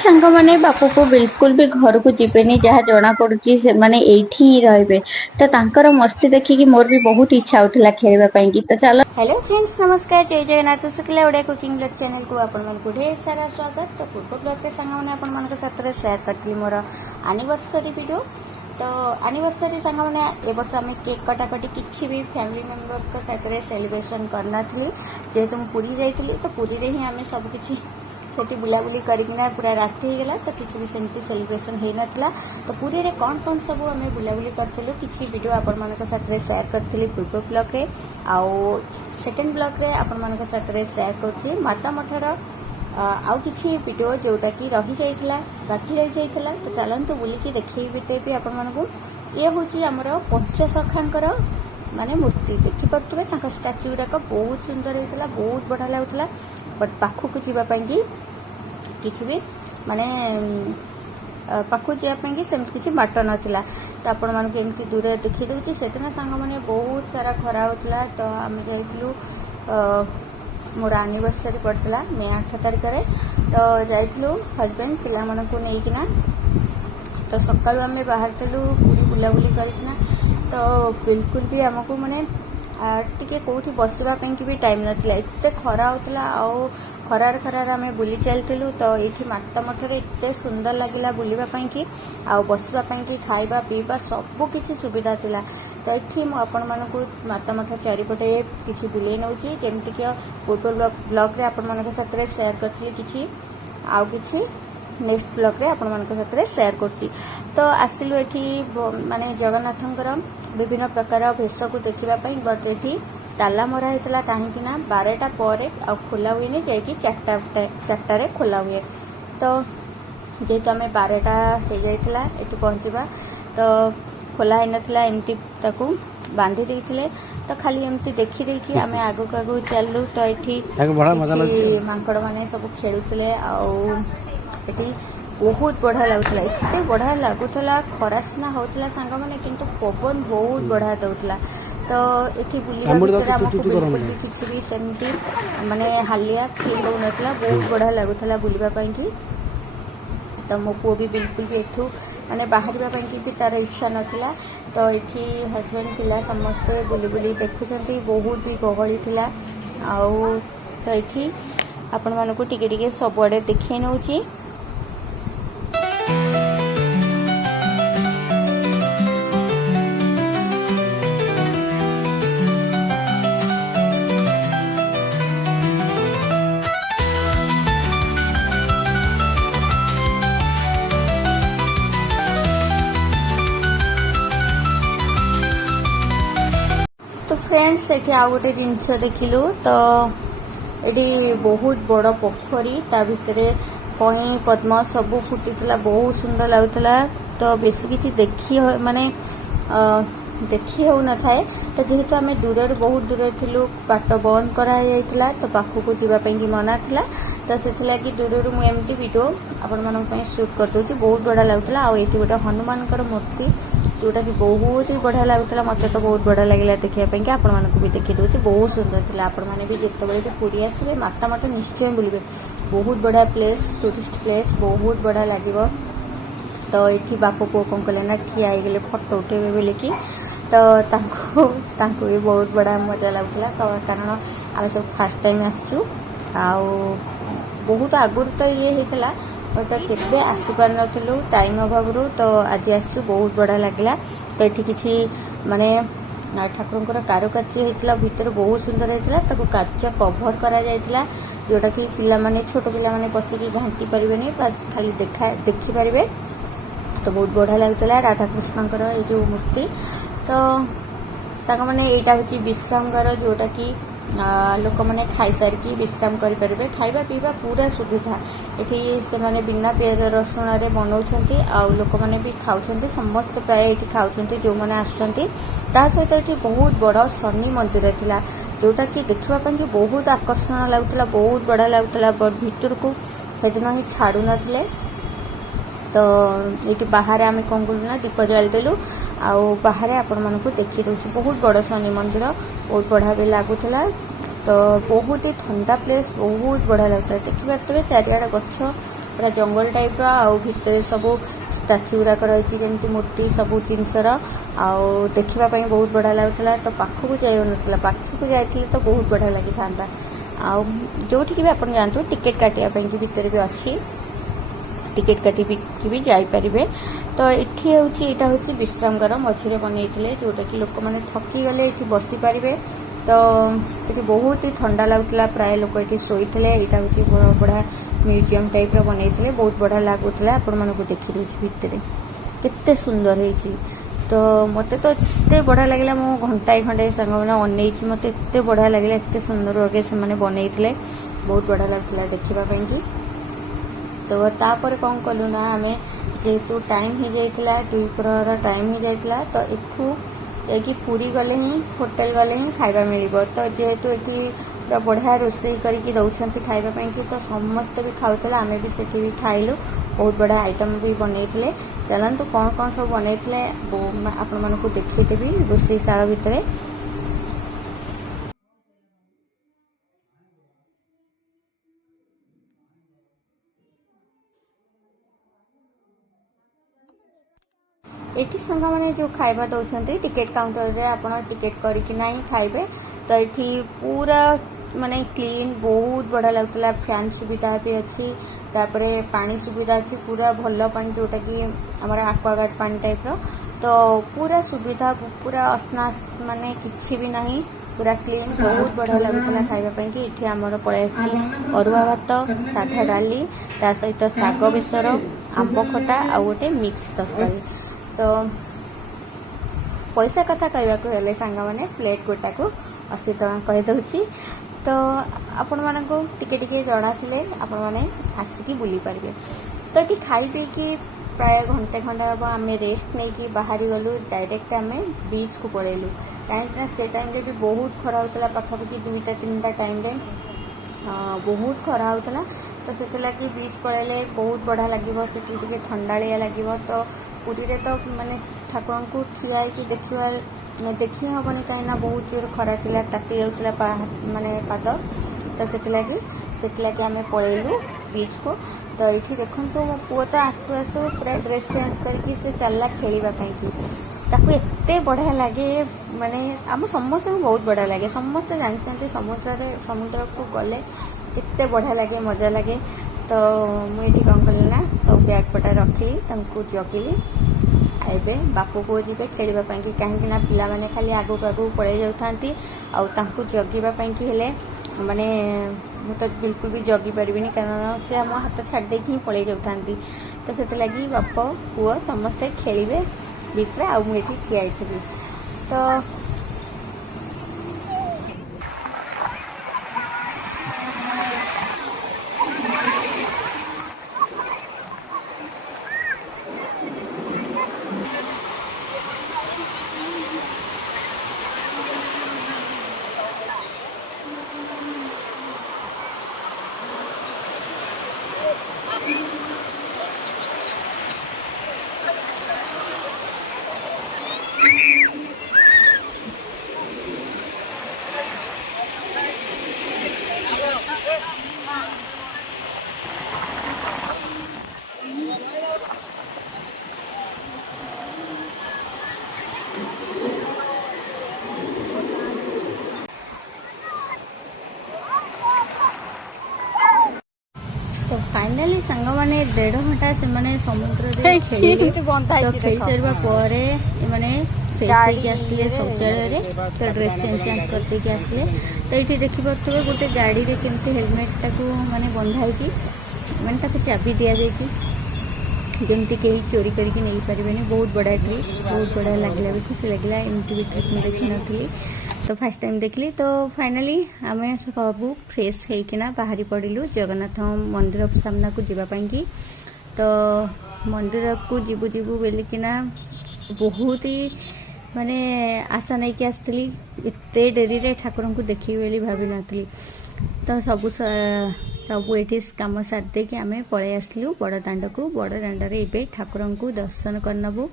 सांग मैंने बापू को बिल्कुल भी घर को जीवेनी जहाँ जना पड़ी से माने एठी ही रहिबे तो तांकर मस्ती देखिकी मोर भी बहुत इच्छा होता खेलवा पाई की। तो चलो हेलो फ्रेंड्स नमस्कार जय Jagannath Shukla Odia cooking blog channel को आपण मन को ढेर सारा स्वागत। तो पूर्व ब्लॉग के सांग मैंने आपण मन के साथ शेयर करती मोर एनिवर्सरी वीडियो। तो एनिवर्सरी सांग मैंने ए वर्ष आम केक कटाकटी किसी भी फैमिली मेंबर को साथ सेलिब्रेशन करना जेहेतु पुरी जाइली तो पुरी रे ही आम सब किसी सेठी बुलाबुली करना पूरा राति हो गला तो किसी भी सेमती सेलिब्रेशन हो नाला। तो पुरी रे कौन कौन सब आम बुलाबुली करूँ किसी वीडियो आपण मान साथ शेयर करी पूर्व ब्लॉग रे आउ सेकेंड ब्लॉग रे आपण मान साथ शेयर कर माता मठर आउ किसी वीडियो जोटा कि रही जाइथिला बाकी रही जाइथिला। तो चलतु बुलिकी देखी बितेबी आपण मानकु ये होची हमर पंचसखांकर माने मूर्ति देखि पड़ुवे स्टाच्यू गुड़ाक बहुत सुंदर होता बहुत बढ़िया लगुला। बट पाखक जावाई किसी भी माने पाखक जावाई सेमती किसी बाट नाला। तो आपण मानक एमती दूर देखी दूसरी से दिन सांग मैंने बहुत सारा खरा होता। तो आम जाइलु मोर एनिवर्सरी पड़ता मे 8 तारिख रे। तो जाइलु हजबैंड पिला मानक नहींकिना तो सकाळु आम बाहर थिलु पूरी बुलाबुली करकिना। तो बिल्कुल भी आमको माने टिके कौटी बसवाई भी टाइम नाला एत खरा होता आउ खरार खरार आम बुली चलू। तो ये माता मठर एत सुंदर लगे बुलवाई कि आउ बसवाई कि खाइबा पीवा सबू किसी सुविधा थिला। तो ये आपण मानक माता मठ चारिपटे किसी बुले नौची जमती कि पूर्व ब्लॉग रे आपण मान साथ शेयर करी कि आउ कि नेक्स्ट ब्लॉग रे आपण मान साथ शेयर करची। तो आसिलु एठी माने जगन्नाथंकर विभिन्न प्रकार भेष को देखापी बट ये ताला मरा होता कहीं 12टा पर खोला हुए जाकि 4टा खोला हुए। तो जेहेतु आम 12टा हो जाता ये पहुँचवा तो खोला ही नाला एमती ताकू बांधी देते। तो खाली एमती देखी देखी आम आगू आगू चलू। तो ये मांकड़ मैंने सब खेलुले आठी बहुत बढ़िया लगुला एत बढ़िया लगुला खरा सीना होता सांग मैंने किंतु पवन बहुत बढ़िया दूसरा। तो ये बुलवा भितर आमको बिल्कुल भी किसी भी सेमती माने हालिया फील हो नाला बहुत बढ़िया लगुला बुलवाई कि। तो मो पुओ भी बिल्कुल भी एठू माने बाहर भी तार इच्छा नाला। तो ये हजबैंड पिला समस्ते बुली बुली देखुंत बहुत ही गहली थिला आउ। तो ये आपण मानकु टिके टिके सबुआडे देखै नउची। तो फ्रेंड्स ये आउ गोटे जिनस देखिलु। तो ये बहुत बड़ पोखरी ता भितर कई पद्म सब फुटीला बहुत सुंदर लगुला। तो बेसी किसी देखी माने देखी हो न थाए। तो जेहेतु आम दूर बहुत दूर थिलु बाट बंद करा तो पाखक जावाई कि मना थिला। तो से लगी दूर मुझे वीडियो आपण मानक शूट कर दूसरी बहुत बढ़िया लगुला। आउ ये गोटे हनुमान मूर्ति जोटा कि बहुत ही बढ़िया लगुला मत तो बहुत बढ़िया लगे देखापी कि आपण मानक भी देखी दूसरी बहुत सुंदर थी। आपण मैंने भी जिते भी पुरी आसवे माता मठ निश्चय बुलवे बहुत बढ़िया प्लेस टूरिस्ट प्लेस बहुत बढ़िया लगे। तो ये बाप पुओ कौन कले ना ठिया हो गले फटो उठेबे बोले कि। तो तांको भी बहुत बड़ा मजा लगुला कारण आम सब फास्ट टाइम आसचु आउ बहुत आगुरी तो ये होता बट केवे आसीपार नथिलु टाइम अभाव। तो आज आसचु बहुत बढ़िया लगे। तो ये किसी माने ठाकुर कारुकार्य होता भितर बहुत सुंदर होता कार्य कभर करा जायतिला जोटा कि पिला माने छोट पिला माने बसिकी घांटी पारे बस खाली देखी पारे। तो बहुत बढ़िया लगुला राधाकृष्णकर ये जो मूर्ति। तो सांग मैंने यहाँ हूँ विश्राम घर जोटा कि लोक मैंने खाई सारिकी विश्राम करें खाइबा पीवा पूरा सुविधा ये से माने बिना पियाज रसुण बनाऊँच आउ लोक मैंने भी खाऊँ समस्त प्राय ये खाऊँ जो मैंने आसुँच। ता सहित ये बहुत बड़ शनि मंदिर थिला जोटा कि देखापी कि बहुत आकर्षण लगुला बहुत बढ़िया लगुला बट भितर को सेदिन ही छाड़ू नथिले। तो ये बाहर आम कौन कलु ना दीप जालदेलु आउ बाहर आपण मानक देखी दूसरी बहुत बड़ शनि मंदिर बहुत बढ़िया भी लगुला। तो बहुत ही ठंडा प्लेस बहुत बढ़िया लगता है देखिए चारिआडे गछ पूरा जंगल टाइप आउ भितर सब स्टाच्यू गुड़ाक रही जमी मूर्ति सब जिनसर आउ देखापी बहुत बढ़िया लगुला। तो पाखक जाइना पाखक जाइए तो बहुत बढ़िया लगी था। आउ जोठिक भी आप जानते टिकेट काटापी भितर भी अच्छी टिकेट काटी भी जापरें। तो ये हूँ विश्रामगार मझे बनई जोटा कि लोक मैंने थकी गले ये बसी पारे। तो ये बहुत ही ठंडा लगुला प्राय लोक ये शोते यहाँ हूँ बढ़िया म्यूजियम टाइप बनई बहुत बढ़िया लगुला। आपण मानक देखी दूसरी भितर केते सुंदर है। तो मत तो एत बढ़िया लगे मो घंटाए खंडे सांग मैंने अनई मत एत बढ़िया लगे एत सुंदर वगे से बनई बहुत बढ़िया लगुला देखापी। तो तापर कौन कलु ना आम जेहेतु टाइम हो जाइला 2 प्रहर टाइम हो जाइला। तो एठू कि पूरी गले ही होटेल गले ही खाइबा मिलिबो। तो जेहेतु ये पूरा बढ़िया रोषे करके दौरान खाइबापी कि तो समस्त भी खाऊला आम भी से भी खाइलु बहुत बढ़िया आइटम भी बनई। चलतु कौन कौन सब बनई आपण मानक देखीदेवी रोषेशाला भितर। एटी संग मैंने जो खाइबा दौरान टिकेट काउंटर रे आपण टिकेट करके ना ही खाइबे। तो ये पूरा माने क्लीन बहुत बढ़िया लगुला। फैन सुविधा भी अच्छी तापरे पानी सुविधा अच्छी पूरा भल पानी जोटा कि आम एक्वागार्ड पानी टाइप रो। तो पूरा सुविधा पूरा असना माने किसी भी नहीं पूरा क्लीन बहुत बढ़िया लगुला खाइबापी कि ये आमर पलि अरुआ भात साधा डाली ता सहित शाग बेसर आंब खटा आ गोटे मिक्स तरकारी। तो पैसा कथा कहवाक सांग मैंने प्लेट गोटा को 80 टଙ୍କା कहीदे। तो आपण मानक टिके जड़ा थे आपण मैंने आसिकी बुली पारे। तो ये खाई पी कि प्राय घंटे खंडे हम आम रेस्ट नहीं कि बाहरी गलु डायरेक्ट आम बीच को पलैलु कहीं से टाइम रे भी बहुत खरा होता पाखापाखि 2टा-3टा टाइम रे बहुत खरा होता। तो से लगी बीच पलैले बहुत बढ़िया लगे से ठंडाड़िया लगे। तो पुरी रे तो माने ठाकुर को ठिया देखी हेनी कहीं बहुत जोर खरा था ताती जाऊला माने पाद। तो से आम पलैलु बीच को। तो ये देखु मो पुओ तो आसु आसु पूरा ड्रेस चेंज करके से चलला खेलवाई ताकू एते बढ़िया लगे माने आम समस्त बहुत बढ़िया लगे। समस्ते जानते समुद्र को गले एते बढ़िया लगे मजा लगे। तो मुझे कौन कली ना सब बैग पटा रखिली जगिली एबे बापू को जी खेलवाई कि कहीं पिला माने खाली आगू आगू पड़े जाती जगिवाई कि हेले माने मु तो बिल्कुल भी जगी पारिनी कारण से आम हाथ छाड़ ही पड़े जाती। तो से लगी बाप पुओ समस्ते खेलिए बीच आ मुझे ठिया तो फाइनाली सांग मैंने 1.5 घंटा से समुद्र खेल सारा पर फ्रेश आसिले शौचालय। तो ड्रेस चेंज करके आसिले। तो ये देखिपे गोटे गाड़ी रे केमती हेलमेट टाक माने बंधाई माने चाबी दि जाए जमती कहीं चोरी करके नहीं पारे। बहुत बड़ा ट्रिप बहुत बढ़िया लगे भी खुशी लगे एमती भी ट्रिप मुझे देखी नी। तो फर्स्ट टाइम देखली। तो फाइनाली आम सब फ्रेश होना बाहरी पड़िलु जगन्नाथ मंदिर सामना को जीवाई कि। तो मंदिर को जीवु जीवु बोलिकिना बहुत ही माने आशा नहीं कि आसती एते डेरी रे ठाकुर को देखी बोली भाभी नी। तो सबू ये कम सारी कि आम पलि आसलु बड़ दाण्ड को। बड़ दाण्ड ए ठाकुर को दर्शन करनबू।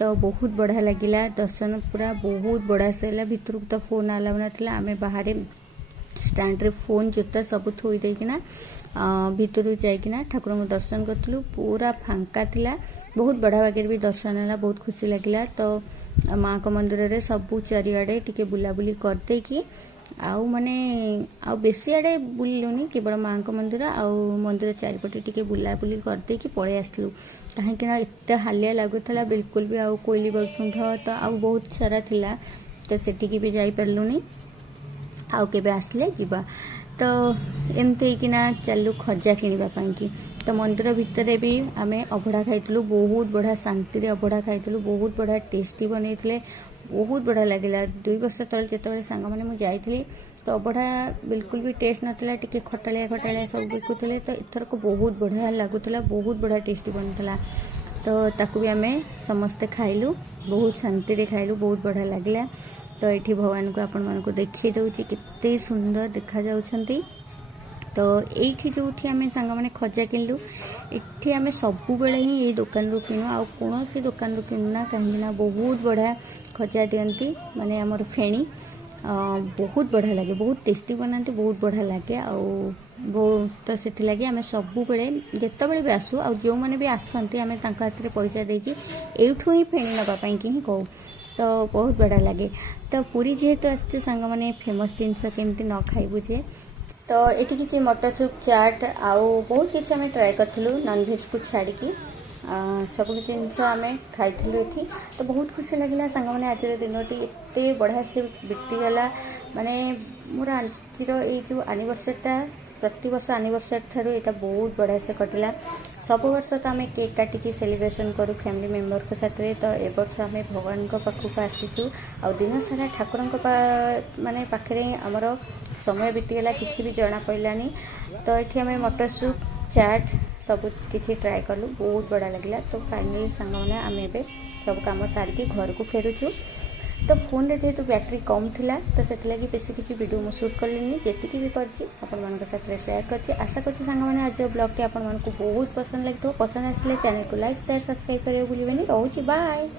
तो बहुत बढ़िया लगिला दर्शन पूरा बहुत बढ़िया से भितर तो फोन अलाउ नाला आम बाहर स्टैंड रे फोन जोता सब थोई देकिना भितर जाइकिना ठाकुर को दर्शन करूँ। पूरा फांका थिला, बहुत बड़ा बागे भी दर्शन है, बहुत खुशी लगिला। तो माँ को मंदिर रे सबू चारिआडे टिके बुलाबुली करदे कि आउ माने आउ बेसी आड़े बुलुनी, केवल माँ को मंदिर आउ मंदिर चारिपटे टिके बुलाबुली करदे कि पळे आसलु। कहीं एत हालिया लगुला, बिल्कुल भी आउ कोइली बैकुंठ तो आउ बहुत सारा थिला, तो सेटिकी भी जाई पारलुनी। आउ केबे आसले जिबा। तो एमती किना चलू खजा किनिबा कि। तो मंदिर भितर भी आमे अभड़ा खाइलु, बहुत बढ़िया शांति अभड़ा खाइलु, बहुत बढ़िया टेस्टी बनैथिले, बहुत बढ़िया लगिला। 2 वर्ष तले जिते सांग मैंने मुझे जाइली तो अभड़ा बिल्कुल भी टेस्ट नाला, टिके खटालिया खटालिया सब बिकुले। तो एथर को बहुत बढ़िया लगुला, बहुत बढ़िया टेस्टी बनता। तो ताकू भी आमे समस्ते खाइलु, बहुत शांति खाइलु, बहुत बढ़िया लगिला। तो ये भगवान को आपण मानक देखी दूची केते सुंदर देखा जाउछंती। तो ये जो आम सांग मैंने खजा किणलु, ये आम सबु बेले ही ये दुकान रू किणु, आ कौन सी दुकान रू किणुना, कहीं बहुत बढ़िया खजा दियंती, माने आमर फेणी बहुत बढ़िया लगे, बहुत टेस्टी बनाती, बहुत बढ़िया लगे। तो से लगे आम सबु बेले जिते बड़े भी आसू, आ जो मैंने भी आसती आम हाथ में पैसा देकी एठू ही फेणी नापाई कि ही कहू। तो बहुत बढ़िया लगे। तो पुरी जेहेतु आसचु सांग मैंने फेमस जिनस केमती न खाइबु जे। तो ये किसी मटर सूप, चाट आउ बहुत किसी आम ट्राए करूँ नॉनभेज को छाड़ी सब किसी जिनस आम खाई। तो बहुत खुशी लगे सांग मैंने आज दिन टी एत बढ़िया से बीतीगला। माने मोर आंटीर ये जो एनिवर्सरीटा प्रति वर्ष एनिवर्सरी ठारू यहाँ बहुत बढ़िया से कटिला। सब वर्ष तो आम केक काटिकी सेलिब्रेशन करूँ फैमिली मेम्बर के साथ। तो ए वर्ष आम भगवान पाखक आसीचु, आ दिन सारा ठाकुर माने पाखे आमर समय बीतीगला, किसी भी जना पड़ानी। तो ये आम मटर सूप, चाट सब किसी ट्राए कलु, बहुत बढ़िया लगे। तो फाइनली सांग मैंने आम ए सब कम सारिकी घर को फेरुचु। तो फोन रे जेहेतु बैटरी कम थिला, तो से लगी बेसी किसी वीडियो मु शूट कलिनी, जेतिकी भी करछि आपण मानक साथ शेयर करछि। आशा करछि सांग मैंने आज ब्लॉग टी आपण मानक बहुत पसंद लगितो। पसंद आसले चैनल को लाइक शेयर सब्सक्राइब करियो भूलिबेनी। रहूछि, बाय।